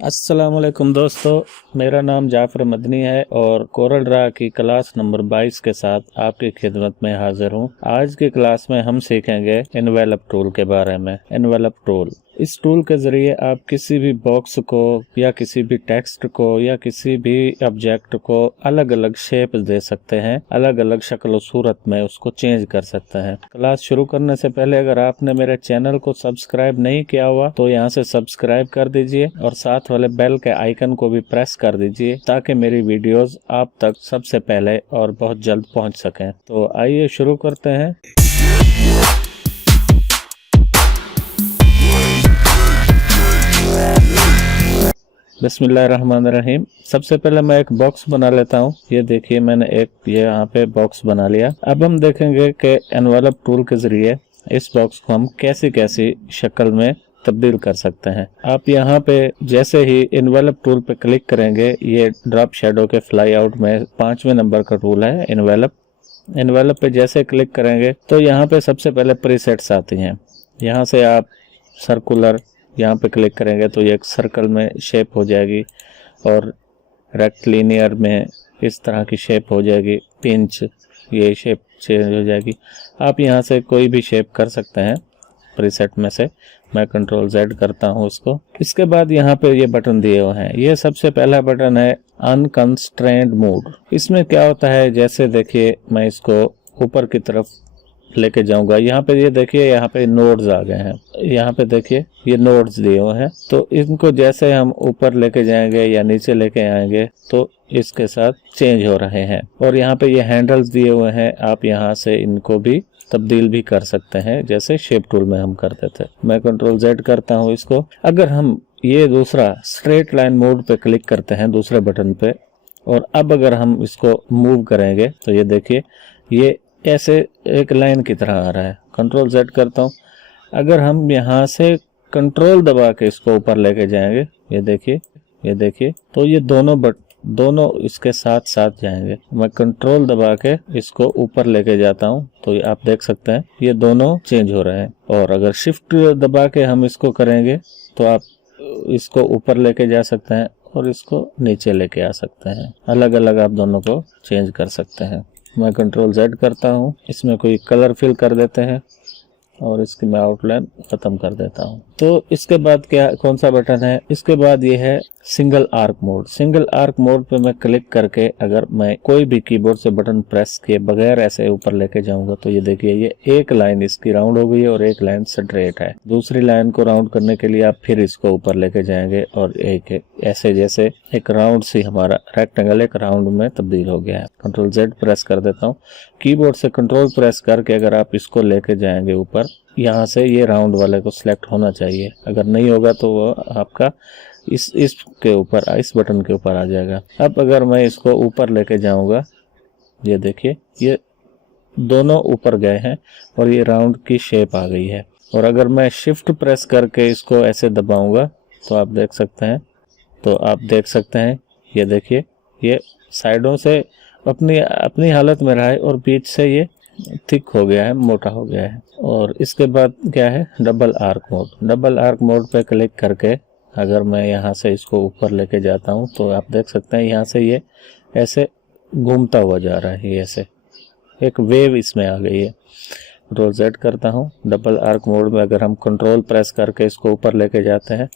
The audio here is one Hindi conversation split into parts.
अस्सलामुअलैकुम दोस्तों, मेरा नाम जाफ़र मदनी है और कोरल ड्रा की क्लास नंबर 22 के साथ आपकी खिदमत में हाजिर हूँ। आज की क्लास में हम सीखेंगे एनवेलप टूल के बारे में। एनवेलप टूल, इस टूल के ज़रिए आप किसी भी बॉक्स को या किसी भी टेक्स्ट को या किसी भी ऑब्जेक्ट को अलग अलग शेप दे सकते हैं, अलग अलग शक्ल और सूरत में उसको चेंज कर सकते हैं। क्लास शुरू करने से पहले अगर आपने मेरे चैनल को सब्सक्राइब नहीं किया हुआ तो यहाँ से सब्सक्राइब कर दीजिए और साथ वाले बेल के आइकन को भी प्रेस कर दीजिए ताकि मेरी वीडियोस आप तक सबसे पहले और बहुत जल्द पहुँच सकें। तो आइए शुरू करते हैं। बिस्मिल्लाहिर्रहमानिर्रहीम। सबसे पहले मैं एक बॉक्स बना लेता हूँ। ये देखिए, मैंने एक ये यहाँ पे बॉक्स बना लिया। अब हम देखेंगे कि एनवेलप टूल के जरिए इस बॉक्स को हम कैसी कैसी शक्ल में तब्दील कर सकते हैं। आप यहाँ पे जैसे ही एनवेलप टूल पे क्लिक करेंगे, ये ड्रॉप शेडो के फ्लाई आउट में 5वें नंबर का टूल है एनवेलप पे जैसे क्लिक करेंगे तो यहाँ पे सबसे पहले प्रीसेट्स आती हैं। यहाँ से आप सर्कुलर यहाँ पे क्लिक करेंगे तो ये एक सर्कल में शेप हो जाएगी और रेक्टिलिनियर में इस तरह की शेप हो जाएगी। पिंच, ये शेप चेंज हो जाएगी। आप यहाँ से कोई भी शेप कर सकते हैं प्रीसेट में से। मैं कंट्रोल Z करता हूँ इसको। इसके बाद यहाँ पे ये बटन दिए हुए हैं। ये सबसे पहला बटन है अनकंस्ट्रेंड मोड। इसमें क्या होता है, जैसे देखिए मैं इसको ऊपर की तरफ लेके जाऊंगा। यहाँ पे ये देखिए, यहाँ पे नोड्स आ गए हैं। यहाँ पे देखिए ये नोड्स दिए हुए हैं, तो इनको जैसे हम ऊपर लेके जाएंगे या नीचे लेके आएंगे तो इसके साथ चेंज हो रहे हैं। और यहाँ पे ये हैंडल्स दिए हुए हैं, आप यहाँ से इनको भी तब्दील भी कर सकते हैं जैसे शेप टूल में हम करते थे। मैं कंट्रोल Z करता हूँ इसको। अगर हम ये दूसरा स्ट्रेट लाइन मोड पे क्लिक करते हैं दूसरे बटन पे, और अब अगर हम इसको मूव करेंगे तो ये देखिए ये ऐसे एक लाइन की तरह आ रहा है। कंट्रोल Z करता हूँ। अगर हम यहाँ से कंट्रोल दबा के इसको ऊपर लेके जाएंगे, ये देखिए तो ये दोनों इसके साथ साथ जाएंगे। मैं कंट्रोल दबा के इसको ऊपर लेके जाता हूँ तो ये आप देख सकते हैं ये दोनों चेंज हो रहे हैं। और अगर शिफ्ट दबा के हम इसको करेंगे तो आप इसको ऊपर लेके जा सकते हैं और इसको नीचे लेके आ सकते हैं। अलग अलग आप दोनों को चेंज कर सकते हैं। मैं कंट्रोल Z करता हूँ, इसमें कोई कलर फिल कर देते हैं और इसकी मैं आउटलाइन खत्म कर देता हूँ। तो इसके बाद कौन सा बटन है, इसके बाद ये है single arc mode. Single arc mode पे मैं क्लिक करके अगर मैं कोई भी कीबोर्ड से बटन प्रेस किए बगैर ऐसे ऊपर लेके जाऊंगा तो ये देखिए ये एक लाइन इसकी राउंड हो गई है और एक लाइन स्ट्रेट है। दूसरी लाइन को राउंड करने के लिए आप फिर इसको ऊपर लेके जाएंगे और एक ऐसे जैसे एक राउंड से हमारा रेक्टेंगल एक राउंड में तब्दील हो गया है। कंट्रोल Z प्रेस कर देता हूँ। कीबोर्ड से कंट्रोल प्रेस करके अगर आप इसको लेके जाएंगे ऊपर, यहाँ से ये राउंड वाले को सिलेक्ट होना चाहिए। अगर नहीं होगा तो वो आपका इसके ऊपर, इस बटन के ऊपर आ जाएगा। अब अगर मैं इसको ऊपर लेके जाऊंगा, ये देखिए ये दोनों ऊपर गए हैं और ये राउंड की शेप आ गई है। और अगर मैं शिफ्ट प्रेस करके इसको ऐसे दबाऊंगा तो आप देख सकते हैं ये देखिए ये साइडों से अपनी हालत में रहा है और बीच से ये थिक हो गया है, मोटा हो गया है। और इसके बाद क्या है, डबल आर्क मोड पे क्लिक करके अगर मैं यहाँ से इसको ऊपर लेके जाता हूँ तो आप देख सकते हैं यहाँ से ये ऐसे घूमता हुआ जा रहा है। ये ऐसे एक वेव इसमें आ गई है। कंट्रोल Z करता हूँ। डबल आर्क मोड में अगर हम कंट्रोल प्रेस करके इसको ऊपर लेके जाते हैं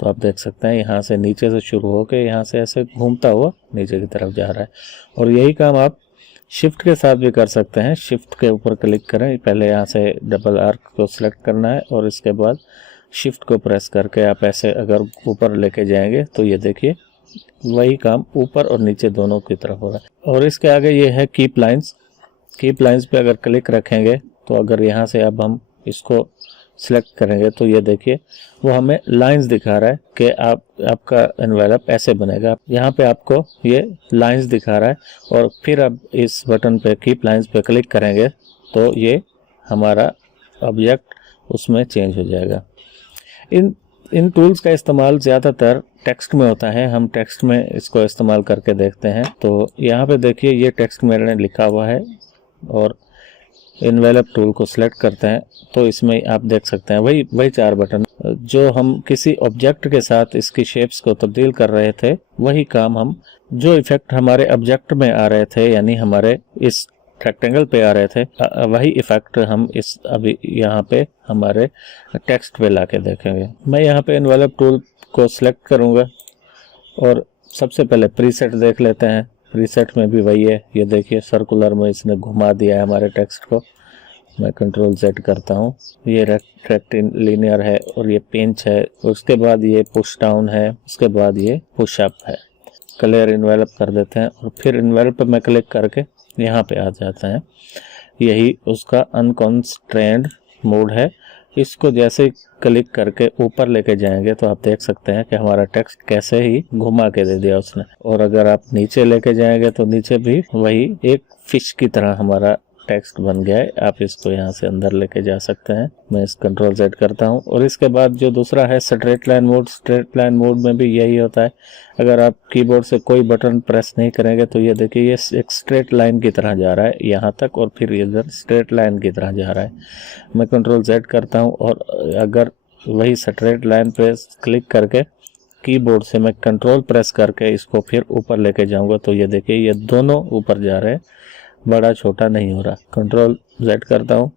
तो आप देख सकते हैं यहाँ से नीचे से शुरू होके यहाँ से ऐसे घूमता हुआ नीचे की तरफ जा रहा है। और यही काम आप शिफ्ट के साथ भी कर सकते हैं। शिफ्ट के ऊपर क्लिक करें, पहले यहाँ से डबल आर्क को सिलेक्ट करना है और इसके बाद शिफ्ट को प्रेस करके आप ऐसे अगर ऊपर लेके जाएंगे तो ये देखिए वही काम ऊपर और नीचे दोनों की तरफ हो रहा है। और इसके आगे ये है कीप लाइंस पे अगर क्लिक रखेंगे तो अगर यहाँ से अब हम इसको सिलेक्ट करेंगे तो ये देखिए वो हमें लाइंस दिखा रहा है कि आपका एनवेलप ऐसे बनेगा। यहाँ पे आपको ये लाइंस दिखा रहा है और फिर अब इस बटन पे कीप लाइंस पे क्लिक करेंगे तो ये हमारा ऑब्जेक्ट उसमें चेंज हो जाएगा। इन टूल्स का इस्तेमाल ज़्यादातर टेक्स्ट में होता है। हम टेक्स्ट में इसको इस्तेमाल करके देखते हैं। तो यहाँ पे देखिए ये टेक्स्ट मैंने लिखा हुआ है और एनवेलप टूल को सिलेक्ट करते हैं तो इसमें आप देख सकते हैं वही 4 बटन। जो हम किसी ऑब्जेक्ट के साथ इसकी शेप्स को तब्दील कर रहे थे, वही काम हम, जो इफेक्ट हमारे ऑब्जेक्ट में आ रहे थे यानी हमारे इस रेक्टेंगल पे आ रहे थे, वही इफेक्ट हम इस अभी यहाँ पे हमारे टेक्स्ट पे लाके देखेंगे। मैं यहाँ पे एनवेलप टूल को सिलेक्ट करूँगा और सबसे पहले प्रीसेट देख लेते हैं। प्रीसेट में भी वही है, ये देखिए सर्कुलर में इसने घुमा दिया है हमारे टेक्स्ट को। मैं कंट्रोल Z करता हूँ, ये रेक्टिलिनियर है और ये पिंच है, उसके बाद ये पुश डाउन है, उसके बाद ये पुश अप है। क्लियर इन्वेलप कर देते हैं और फिर इन्वेलप पे मैं क्लिक करके यहाँ पे आ जाते हैं। यही उसका अनकॉन्स्ट्रेंड मोड है। इसको जैसे क्लिक करके ऊपर लेके जाएंगे तो आप देख सकते हैं कि हमारा टेक्स्ट कैसे ही घुमा के दे दिया उसने। और अगर आप नीचे लेके जाएंगे तो नीचे भी वही एक फिश की तरह हमारा टेक्स्ट बन गया है। आप इसको यहाँ से अंदर लेके जा सकते हैं। मैं इस कंट्रोल Z करता हूँ और इसके बाद जो दूसरा है straight line mode. Straight line mode में भी यही होता है। अगर आप कीबोर्ड से कोई बटन प्रेस नहीं करेंगे तो ये देखिए ये एक स्ट्रेट लाइन की तरह जा रहा है यहाँ तक और फिर इधर स्ट्रेट लाइन की तरह जा रहा है। मैं कंट्रोल Z करता हूँ और अगर वही स्ट्रेट लाइन पे क्लिक करके कीबोर्ड से मैं कंट्रोल प्रेस करके इसको फिर ऊपर लेके जाऊंगा तो ये देखिए ये दोनों ऊपर जा रहे हैं, बड़ा छोटा नहीं हो रहा। कंट्रोल Z करता हूँ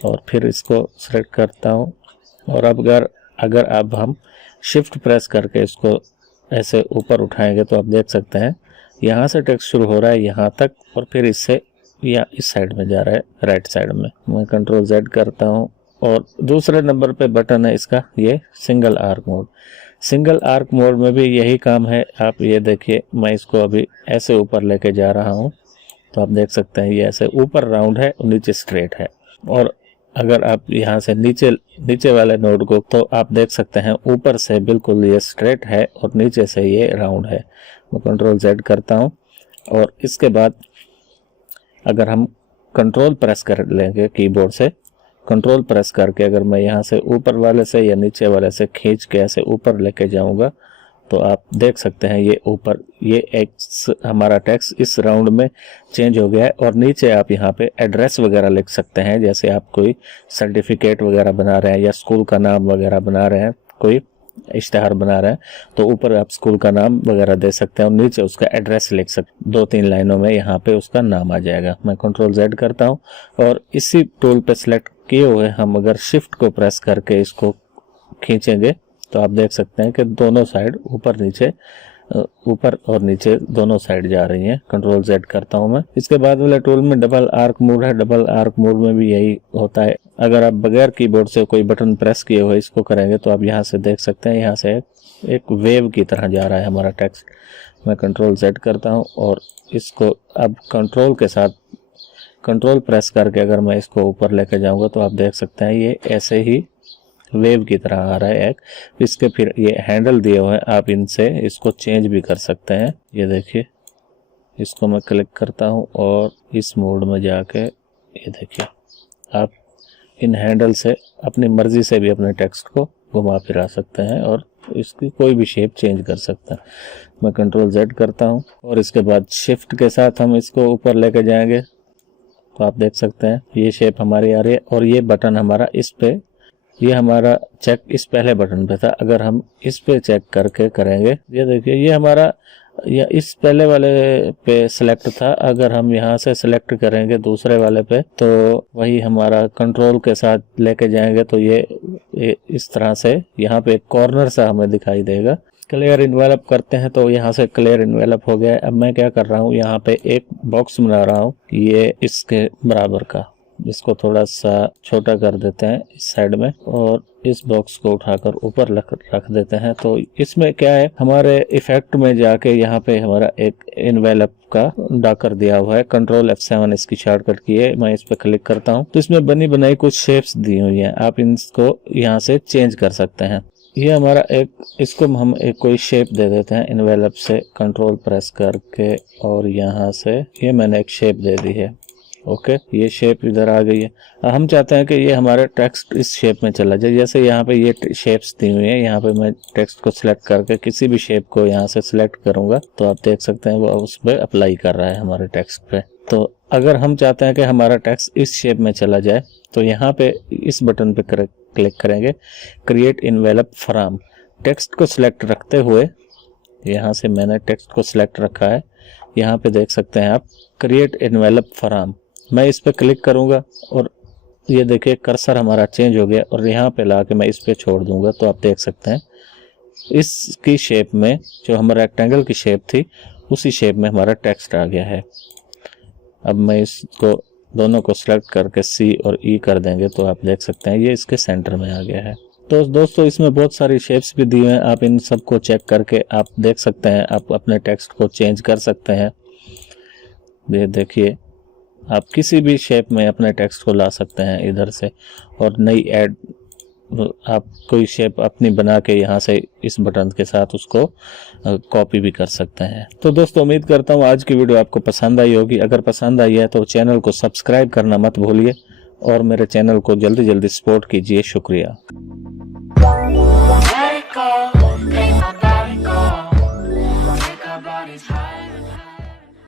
और फिर इसको सेलेक्ट करता हूँ और अब अगर अब हम शिफ्ट प्रेस करके इसको ऐसे ऊपर उठाएंगे तो आप देख सकते हैं यहाँ से टेक्स्ट शुरू हो रहा है यहाँ तक और फिर इससे या इस साइड में जा रहा है, राइट साइड में। मैं कंट्रोल Z करता हूँ और दूसरे नंबर पे बटन है इसका ये single arc mode. Single arc mode में भी यही काम है। आप ये देखिए मैं इसको अभी ऐसे ऊपर लेके जा रहा हूँ तो आप देख सकते हैं ये ऐसे ऊपर राउंड है और नीचे स्ट्रेट है। और अगर आप यहाँ से नीचे वाले नोड को तो आप देख सकते हैं ऊपर से बिल्कुल ये स्ट्रेट है और नीचे से ये राउंड है। मैं कंट्रोल Z करता हूँ और इसके बाद अगर हम कंट्रोल प्रेस कर लेंगे कीबोर्ड से, कंट्रोल प्रेस करके अगर मैं यहाँ से ऊपर वाले से या नीचे वाले से खींच के ऐसे ऊपर लेके जाऊंगा तो आप देख सकते हैं ये ऊपर ये हमारा टेक्स्ट इस राउंड में चेंज हो गया है। और नीचे आप यहाँ पे एड्रेस वगैरह लिख सकते हैं, जैसे आप कोई सर्टिफिकेट वगैरह बना रहे हैं या स्कूल का नाम वगैरह बना रहे हैं, कोई इश्तिहार बना रहे हैं तो ऊपर आप स्कूल का नाम वगैरह दे सकते हैं और नीचे उसका एड्रेस लिख सकते हैं। 2-3 लाइनों में यहाँ पे उसका नाम आ जाएगा। मैं कंट्रोल Z करता हूँ और इसी टूल पे सिलेक्ट किए हुए हम अगर शिफ्ट को प्रेस करके इसको खींचेंगे तो आप देख सकते हैं कि दोनों साइड ऊपर और नीचे दोनों साइड जा रही हैं। कंट्रोल Z करता हूं मैं। इसके बाद वाले टूल में डबल आर्क मोड है। डबल आर्क मोड में भी यही होता है। अगर आप बगैर कीबोर्ड से कोई बटन प्रेस किए हुए इसको करेंगे तो आप यहाँ से देख सकते हैं यहाँ से एक वेव की तरह जा रहा है हमारा टेक्स्ट। मैं कंट्रोल Z करता हूँ और इसको अब कंट्रोल के साथ कंट्रोल प्रेस करके अगर मैं इसको ऊपर लेकर जाऊंगा तो आप देख सकते हैं ये ऐसे ही वेव की तरह आ रहा है एक। इसके फिर ये हैंडल दिए हुए हैं, आप इनसे इसको चेंज भी कर सकते हैं। ये देखिए इसको मैं क्लिक करता हूं और इस मोड में जाके ये देखिए आप इन हैंडल से अपनी मर्जी से भी अपने टेक्स्ट को घुमा फिरा सकते हैं और इसकी कोई भी शेप चेंज कर सकते हैं। मैं कंट्रोल Z करता हूं और इसके बाद शिफ्ट के साथ हम इसको ऊपर लेके जाएंगे तो आप देख सकते हैं ये शेप हमारी आ रही है। और ये बटन हमारा इस पे, ये हमारा चेक इस पहले बटन पे था, अगर हम इस पे चेक करके करेंगे ये देखिए ये हमारा या इस पहले वाले पे सिलेक्ट था, अगर हम यहाँ से सिलेक्ट करेंगे दूसरे वाले पे तो वही हमारा कंट्रोल के साथ लेके जाएंगे तो ये इस तरह से यहाँ पे एक कॉर्नर सा हमें दिखाई देगा। क्लियर इन्वेलप करते हैं तो यहाँ से क्लियर इन्वेलप हो गया है। अब मैं क्या कर रहा हूँ यहाँ पे एक बॉक्स बना रहा हूँ ये इसके बराबर का, इसको थोड़ा सा छोटा कर देते हैं इस साइड में और इस बॉक्स को उठाकर ऊपर रख देते हैं। तो इसमें क्या है हमारे इफेक्ट में जाके यहाँ पे हमारा एक इन्वेलप का डाकर दिया हुआ है। कंट्रोल F7 इसकी शॉर्टकट की है। मैं इस पे क्लिक करता हूँ तो इसमें बनी बनाई कुछ शेप्स दी हुई हैं, आप इनको यहाँ से चेंज कर सकते हैं। ये हमारा इसको हम एक कोई शेप दे देते हैं इन्वेलप से कंट्रोल प्रेस करके और यहाँ से ये मैंने एक शेप दे दी है। ओके ये शेप इधर आ गई है। हम चाहते हैं कि ये हमारा टेक्स्ट इस शेप में चला जाए। जैसे यहाँ पे ये शेप्स दी हुई है, यहाँ पे मैं टेक्स्ट को सिलेक्ट करके किसी भी शेप को यहाँ से सिलेक्ट करूंगा तो आप देख सकते हैं वो उस पर अप्लाई कर रहा है हमारे टेक्स्ट पे। तो अगर हम चाहते हैं कि हमारा टेक्स्ट इस शेप में चला जाए तो यहाँ पे इस बटन पे क्लिक करेंगे। क्रिएट इन्वेलप फ्रॉम, टेक्स्ट को सिलेक्ट रखते हुए, यहाँ से मैंने टेक्स्ट को सिलेक्ट रखा है, यहाँ पे देख सकते हैं आप क्रिएट इन्वेलप फ्रॉम। मैं इस पे क्लिक करूँगा और ये देखिए कर्सर हमारा चेंज हो गया और यहाँ पे ला के मैं इस पे छोड़ दूंगा तो आप देख सकते हैं इसकी शेप में, जो हमारा रेक्टेंगल की शेप थी उसी शेप में हमारा टेक्स्ट आ गया है। अब मैं इसको दोनों को सिलेक्ट करके C और E कर देंगे तो आप देख सकते हैं ये इसके सेंटर में आ गया है। तो दोस्तों इसमें बहुत सारी शेप्स भी दी हुई हैं, आप इन सबको चेक करके आप देख सकते हैं, आप अपने टेक्स्ट को चेंज कर सकते हैं। ये देखिए आप किसी भी शेप में अपने टेक्स्ट को ला सकते हैं इधर से, और नई ऐड आप कोई शेप अपनी बना के यहाँ से इस बटन के साथ उसको कॉपी भी कर सकते हैं। तो दोस्तों उम्मीद करता हूँ आज की वीडियो आपको पसंद आई होगी। अगर पसंद आई है तो चैनल को सब्सक्राइब करना मत भूलिए और मेरे चैनल को जल्दी जल्दी सपोर्ट कीजिए। शुक्रिया। Let it go, make my body go, make our bodies higher and higher.